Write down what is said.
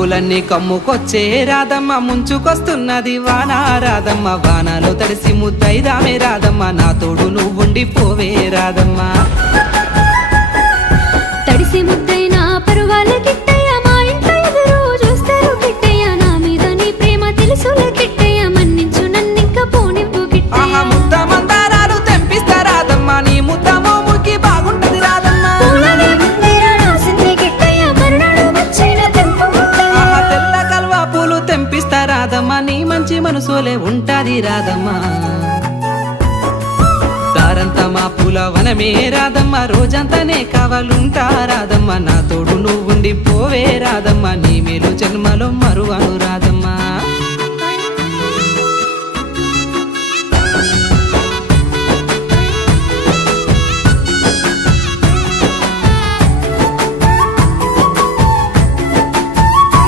పూలన్నీ కమ్ముకొచ్చే రాధమ్మ ముంచుకొస్తున్నది వాన రాధమ్మ వానలో తడిసి ముద్దైదామే రాధమ్మ నా తోడు నువ్వుండి పోవే రాధమ్మ తడిసి ముద్దైనా పరువాల కిట్టయ్య మా ఇంట్లో ఎదురు చూస్తారు కిట్టయ్య నా మీద నీ ప్రేమ తెలుసులే కిట్టయ్య మన్నించు నన్నింక పోనివ్వు కిట్టయ్య ముద్ద మందారాలు తెంపిస్తా రాధమ్మ నీ ముద్ద మోముకి బాగుంటది రాధమ్మ పూలనే ముందేర రాసింది కిట్టయ్య మరునాడు వచ్చిన తెంపు ముద్దయ్య తెల్ల కల్వా పూలు తెంపిస్తా రాధమ్మ నీ మంచి మనసులే ఉంటాది రాధమ్మ దారంతా మా పూల వనమే రాధమ్మ రోజంతానే కావాలుంటా రాధమ్మ నా తోడు నువ్వుండి పోవే రాధమ్మ నీ మేలు జన్మలో మరువను రాధమ్మ